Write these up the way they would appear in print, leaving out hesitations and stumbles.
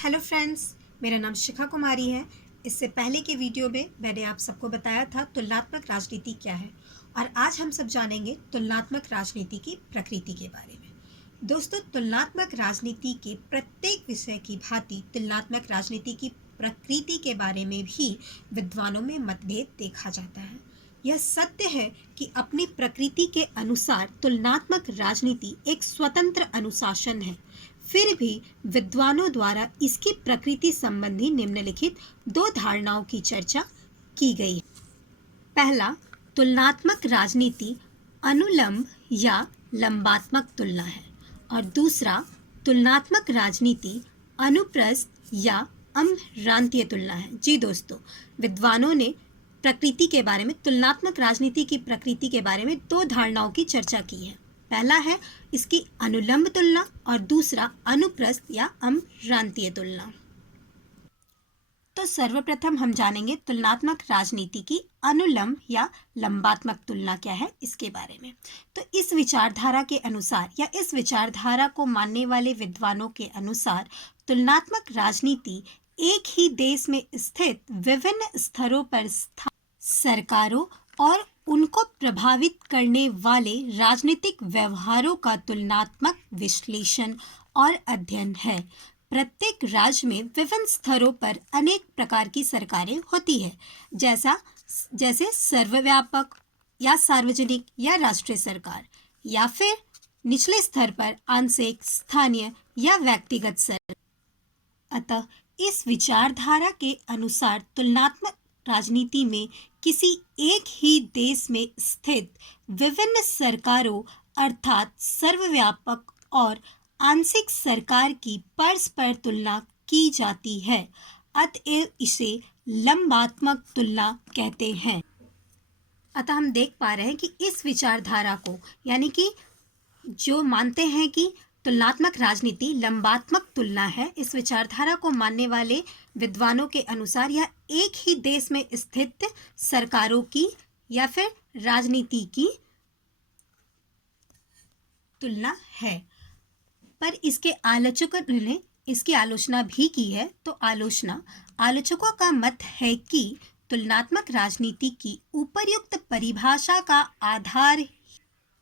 Hello friends, मेरा नाम शिखा कुमारी है। इससे पहले के वीडियो में मैंने आप सबको बताया था तुलनात्मक राजनीति क्या है, और आज हम सब जानेंगे तुलनात्मक राजनीति की प्रकृति के बारे में। दोस्तों, तुलनात्मक राजनीति के प्रत्येक विषय की भांति तुलनात्मक राजनीति की प्रकृति के बारे में भी विद्वानों में मतभेद देखा जाता है। यह सत्य है कि अपनी प्रकृति के अनुसार तुलनात्मक राजनीति एक स्वतंत्र अनुशासन है। फिर भी विद्वानों द्वारा इसकी प्रकृति संबंधी निम्नलिखित दो धारणाओं की चर्चा की गई है। पहला, तुलनात्मक राजनीति अनुलंब या लंबात्मक तुलना है, और दूसरा, तुलनात्मक राजनीति अनुप्रस्थ या अमरांतीय तुलना है। जी दोस्तों, विद्वानों ने प्रकृति के बारे में, तुलनात्मक राजनीति की प्रकृति के बारे में दो धारणाओं की चर्चा की है। पहला है इसकी अनुलंब तुलना और दूसरा अनुप्रस्थ या अमरांतीय तुलना। तो सर्वप्रथम हम जानेंगे तुलनात्मक राजनीति की अनुलंब या लंबात्मक तुलना क्या है इसके बारे में। तो इस विचारधारा के अनुसार या इस विचारधारा को मानने वाले विद्वानों के अनुसार तुलनात्मक राजनीति एक ही देश में स्थित विभिन्न स्तरों पर सरकारों और उनको प्रभावित करने वाले राजनीतिक व्यवहारों का तुलनात्मक विश्लेषण और अध्ययन है। प्रत्येक राज्य में विभिन्न स्तरों पर अनेक प्रकार की सरकारें होती है, जैसे सर्वव्यापक या सार्वजनिक या राष्ट्रीय सरकार, या फिर निचले स्तर पर आंशिक, स्थानीय या व्यक्तिगत सरकार। अतः इस विचारधारा के अनुसार तुलनात्मक राजनीति में किसी एक ही देश में स्थित विभिन्न सरकारों अर्थात सर्वव्यापक और आंशिक सरकार की परस्पर तुलना की जाती है। अतएव इसे लंबात्मक तुलना कहते हैं। अतः हम देख पा रहे हैं कि इस विचारधारा को, यानी कि जो मानते हैं कि तुलनात्मक राजनीति लंबात्मक तुलना है, इस विचारधारा को मानने वाले विद्वानों के अनुसार यह एक ही देश में स्थित सरकारों की या फिर राजनीति की तुलना है। पर इसके आलोचकों ने इसकी आलोचना भी की है। तो आलोचकों का मत है कि तुलनात्मक राजनीति की उपर्युक्त परिभाषा का आधार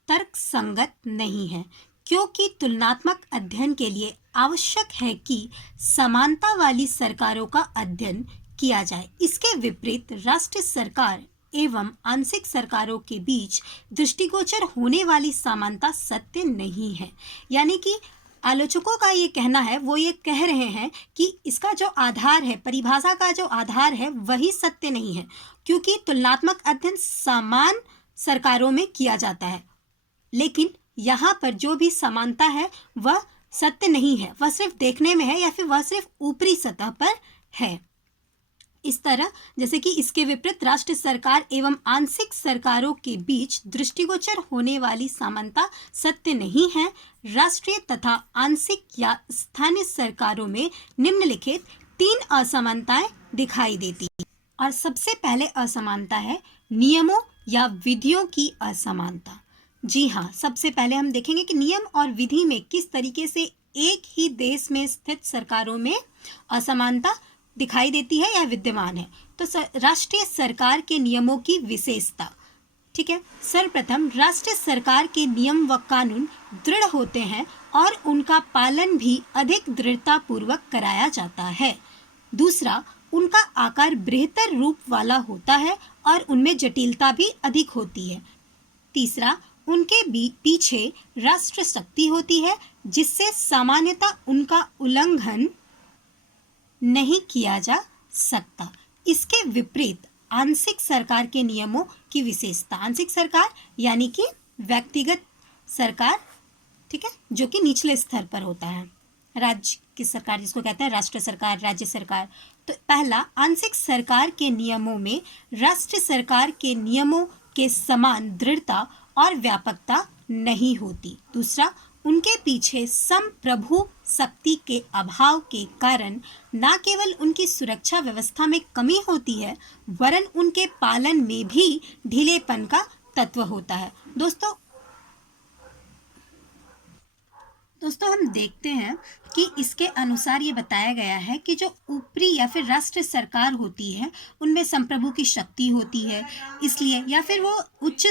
तर्कसंगत नहीं है, क्योंकि तुलनात्मक अध्ययन के लिए आवश्यक है कि समानता वाली सरकारों का अध्ययन किया जाए। इसके विपरीत राष्ट्रीय सरकार एवं आंशिक सरकारों के बीच दृष्टिगोचर होने वाली समानता सत्य नहीं है। यानी कि आलोचकों का ये कहना है, वो ये कह रहे हैं कि इसका जो आधार है, परिभाषा का जो आधार है, वही सत्य नहीं है, क्योंकि तुलनात्मक अध्ययन समान सरकारों में किया जाता है, लेकिन यहाँ पर जो भी समानता है वह सत्य नहीं है, वह सिर्फ देखने में है या फिर वह सिर्फ ऊपरी सतह पर है। इस तरह जैसे कि इसके विपरीत राष्ट्रीय सरकार एवं आंशिक सरकारों के बीच दृष्टिगोचर होने वाली समानता सत्य नहीं है। राष्ट्रीय तथा आंशिक या स्थानीय सरकारों में निम्नलिखित तीन असमानताएं दिखाई देती हैं। और सबसे पहले असमानता है नियमों या विधियों की असमानता। जी हाँ, सबसे पहले हम देखेंगे कि नियम और विधि में किस तरीके से एक ही देश में स्थित सरकारों में असमानता दिखाई देती है या विद्यमान है। तो राष्ट्रीय सरकार के नियमों की विशेषता, ठीक है। सर्वप्रथम, राष्ट्रीय सरकार के नियम व कानून दृढ़ होते हैं और उनका पालन भी अधिक दृढ़ता पूर्वक कराया जाता है। दूसरा, उनका आकार बृहत्तर रूप वाला होता है और उनमें जटिलता भी अधिक होती है। तीसरा, उनके पीछे राष्ट्र शक्ति होती है, जिससे सामान्यतः उनका उल्लंघन नहीं किया जा सकता। इसके विपरीत आंशिक सरकार के नियमों की विशेषता, आंशिक सरकार यानी कि व्यक्तिगत सरकार, ठीक है, जो कि निचले स्तर पर होता है। राज्य की सरकार जिसको कहते हैं राष्ट्र सरकार, राज्य सरकार। तो पहला, आंशिक सरकार के नियमों में राष्ट्र सरकार के नियमों के समान दृढ़ता और व्यापकता नहीं होती। दूसरा, उनके पीछे संप्रभु शक्ति के अभाव के कारण न केवल उनकी सुरक्षा व्यवस्था में कमी होती है, वरन उनके पालन में भी ढीलेपन का तत्व होता है। दोस्तों, दोस्तों हम देखते हैं कि इसके अनुसार ये बताया गया है कि जो ऊपरी या फिर राष्ट्र सरकार होती है उनमें संप्रभु की शक्ति होती है, इसलिए या फिर वो उच्च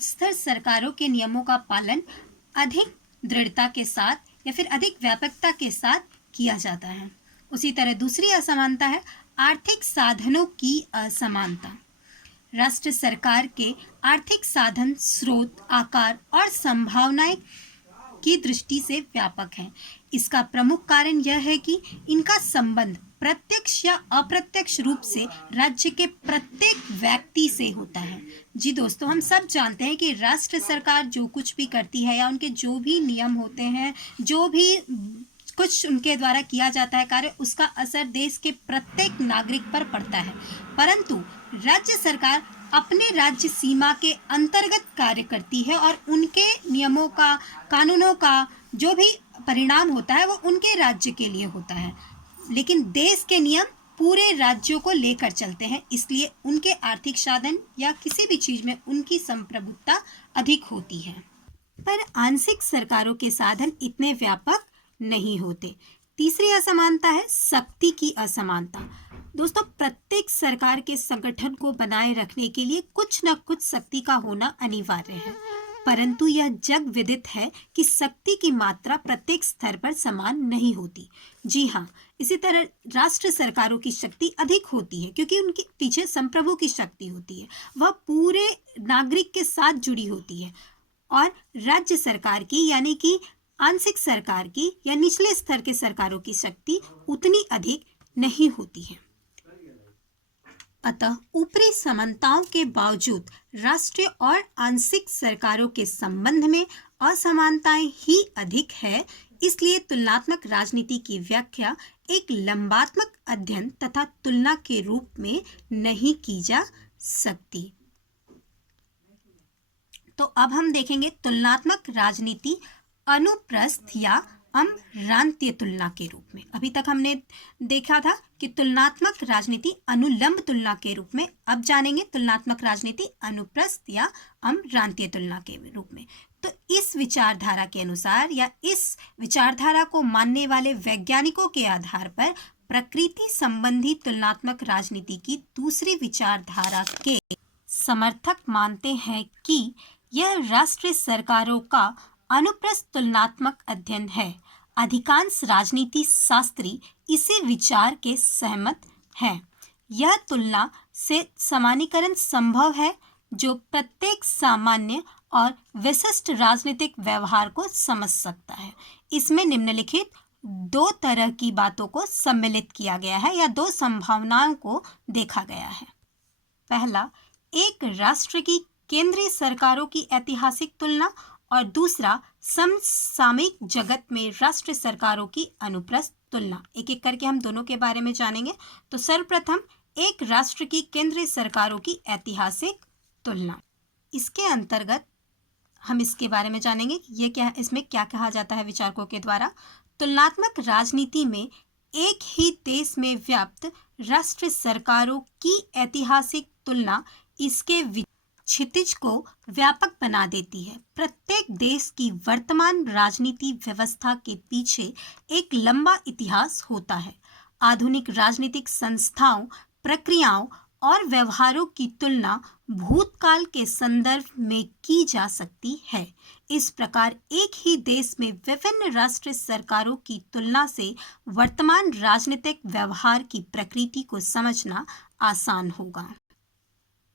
स्तर सरकारों के नियमों का पालन अधिक दृढ़ता के साथ या फिर अधिक व्यापकता के साथ किया जाता है। उसी तरह दूसरी असमानता है आर्थिक साधनों की असमानता। राष्ट्र सरकार के आर्थिक साधन, स्रोत, आकार और संभावनाएं की दृष्टि से व्यापक है। इसका प्रमुख कारण यह है कि इनका संबंध प्रत्यक्ष या अप्रत्यक्ष रूप से राज्य के प्रत्येक व्यक्ति से होता है। जी दोस्तों, हम सब जानते हैं कि राष्ट्र सरकार जो कुछ भी करती है या उनके जो भी नियम होते हैं, जो भी कुछ उनके द्वारा किया जाता है कार्य, उसका असर देश के प्रत्येक नागरिक पर पड़ता है। परंतु राज्य सरकार अपने राज्य सीमा के अंतर्गत कार्य करती है और उनके नियमों का, कानूनों का जो भी परिणाम होता है वो उनके राज्य के लिए होता है, लेकिन देश के नियम पूरे राज्यों को लेकर चलते हैं, इसलिए उनके आर्थिक साधन या किसी भी चीज में उनकी संप्रभुता अधिक होती है। पर आंशिक सरकारों के साधन इतने व्यापक नहीं होते। तीसरी असमानता है शक्ति की असमानता। दोस्तों, प्रत्येक सरकार के संगठन को बनाए रखने के लिए कुछ न कुछ शक्ति का होना अनिवार्य है, परंतु यह जग विदित है कि शक्ति की मात्रा प्रत्येक स्तर पर समान नहीं होती। जी हाँ, इसी तरह राष्ट्र सरकारों की शक्ति अधिक होती है क्योंकि उनके पीछे संप्रभु की शक्ति होती है, वह पूरे नागरिक के साथ जुड़ी होती है, और राज्य सरकार की यानी कि आंशिक सरकार की या निचले स्तर के सरकारों की शक्ति उतनी अधिक नहीं होती है। अतः ऊपरी समानताओं के बावजूद राष्ट्रीय और आंशिक सरकारों के संबंध में असमानताएं ही अधिक है। इसलिए तुलनात्मक राजनीति की व्याख्या एक लंबात्मक अध्ययन तथा तुलना के रूप में नहीं की जा सकती। तो अब हम देखेंगे तुलनात्मक राजनीति अनुप्रस्थ या अमरांतीय तुलना के रूप में। अभी तक हमने देखा था कि तुलनात्मक राजनीति अनुलंब तुलना के रूप में, अब जानेंगे तुलनात्मक राजनीति अनुप्रस्थ या अमरांतीय तुलना के रूप में। तो इस विचारधारा के अनुसार या इस विचारधारा को मानने वाले वैज्ञानिकों के आधार पर प्रकृति संबंधी तुलनात्मक राजनीति की दूसरी विचारधारा के समर्थक मानते हैं कि यह राष्ट्रीय सरकारों का अनुप्रस्थ तुलनात्मक अध्ययन है। अधिकांश राजनीति शास्त्री इसी विचार के सहमत हैं। यह तुलना से समानीकरण संभव है जो प्रत्येक सामान्य और विशिष्ट राजनीतिक व्यवहार को समझ सकता है। इसमें निम्नलिखित दो तरह की बातों को सम्मिलित किया गया है या दो संभावनाओं को देखा गया है। पहला, एक राष्ट्र की केंद्रीय सरकारों की ऐतिहासिक तुलना, और दूसरा समसामयिक जगत में राष्ट्र सरकारों की अनुप्रस्थ तुलना। एक एक करके हम दोनों के बारे में जानेंगे। तो सर्वप्रथम एक राष्ट्र की केंद्रीय सरकारों की ऐतिहासिक तुलना। इसके अंतर्गत हम इसके बारे में जानेंगे कि ये क्या, इसमें क्या कहा जाता है विचारकों के द्वारा। तुलनात्मक राजनीति में एक ही देश में व्याप्त राष्ट्र सरकारों की ऐतिहासिक तुलना इसके क्षितिज को व्यापक बना देती है। प्रत्येक देश की वर्तमान राजनीति व्यवस्था के पीछे एक लंबा इतिहास होता है। आधुनिक राजनीतिक संस्थाओं, प्रक्रियाओं और व्यवहारों की तुलना भूतकाल के संदर्भ में की जा सकती है। इस प्रकार एक ही देश में विभिन्न राष्ट्र सरकारों की तुलना से वर्तमान राजनीतिक व्यवहार की प्रकृति को समझना आसान होगा।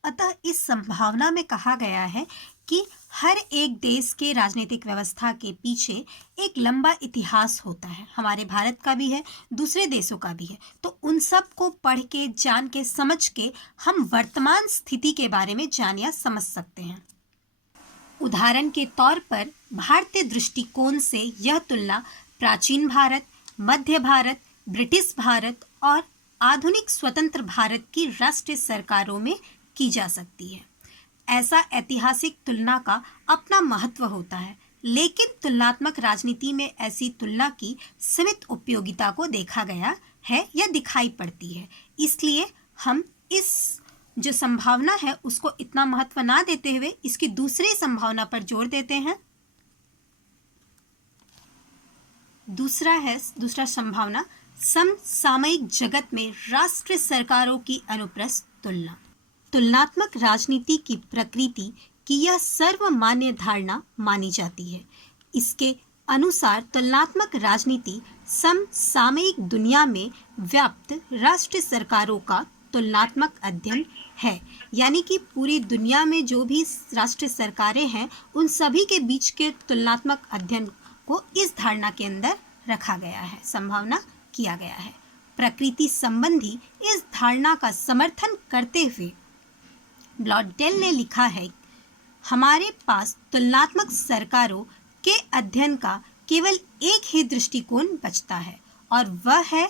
अतः इस संभावना में कहा गया है कि हर एक देश के राजनीतिक व्यवस्था के पीछे एक लंबा इतिहास होता है। हमारे भारत का भी है, दूसरे देशों का भी है। तो उन सब को पढ़ के, जान के, समझ के हम वर्तमान स्थिति के बारे में जान या समझ सकते हैं। उदाहरण के तौर पर भारतीय दृष्टिकोण से यह तुलना प्राचीन भारत, मध्य भारत, ब्रिटिश भारत और आधुनिक स्वतंत्र भारत की राष्ट्रीय सरकारों में की जा सकती है। ऐसा ऐतिहासिक तुलना का अपना महत्व होता है, लेकिन तुलनात्मक राजनीति में ऐसी तुलना की सीमित उपयोगिता को देखा गया है या दिखाई पड़ती है। इसलिए हम इस जो संभावना है उसको इतना महत्व ना देते हुए इसकी दूसरी संभावना पर जोर देते हैं। दूसरा संभावना, समसामयिक जगत में राष्ट्र सरकारों की अनुप्रस्थ तुलना। तुलनात्मक राजनीति की प्रकृति की यह सर्वमान्य धारणा मानी जाती है। इसके अनुसार तुलनात्मक राजनीति समसामयिक दुनिया में व्याप्त राष्ट्र सरकारों का तुलनात्मक अध्ययन है, यानी कि पूरी दुनिया में जो भी राष्ट्र सरकारें हैं उन सभी के बीच के तुलनात्मक अध्ययन को इस धारणा के अंदर रखा गया है, संभावना किया गया है। प्रकृति संबंधी इस धारणा का समर्थन करते हुए ब्लॉडेल ने लिखा है, हमारे पास तुलनात्मक सरकारों के अध्ययन का केवल एक ही दृष्टिकोण बचता है और वह है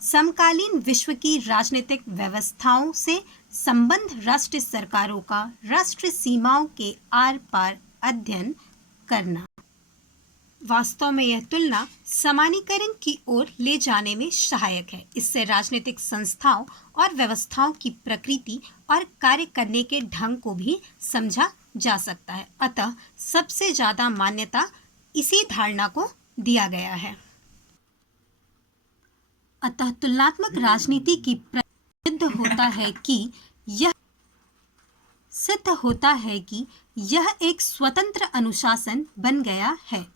समकालीन विश्व की राजनीतिक व्यवस्थाओं से संबंध राष्ट्र सरकारों का राष्ट्र सीमाओं के आर पार अध्ययन करना। वास्तव में यह तुलना समानीकरण की ओर ले जाने में सहायक है। इससे राजनीतिक संस्थाओं और व्यवस्थाओं की प्रकृति और कार्य करने के ढंग को भी समझा जा सकता है। अतः सबसे ज्यादा मान्यता इसी धारणा को दिया गया है। अतः तुलनात्मक राजनीति की सिद्ध होता है कि यह एक स्वतंत्र अनुशासन बन गया है।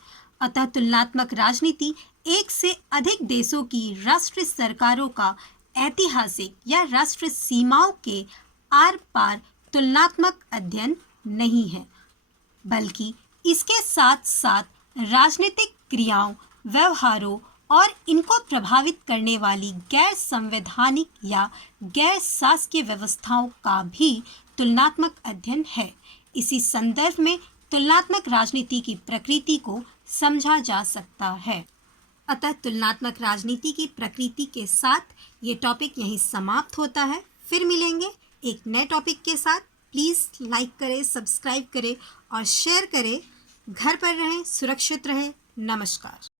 अतः तुलनात्मक राजनीति एक से अधिक देशों की राष्ट्र सरकारों का ऐतिहासिक या राष्ट्र सीमाओं के आर पार तुलनात्मक अध्ययन नहीं है, बल्कि इसके साथ साथ राजनीतिक क्रियाओं, व्यवहारों और इनको प्रभावित करने वाली गैर संवैधानिक या गैर शासकीय व्यवस्थाओं का भी तुलनात्मक अध्ययन है। इसी संदर्भ में तुलनात्मक राजनीति की प्रकृति को समझा जा सकता है। अतः तुलनात्मक राजनीति की प्रकृति के साथ ये टॉपिक यहीं समाप्त होता है। फिर मिलेंगे एक नए टॉपिक के साथ। प्लीज़ लाइक करें, सब्सक्राइब करें और शेयर करें। घर पर रहें, सुरक्षित रहें। नमस्कार।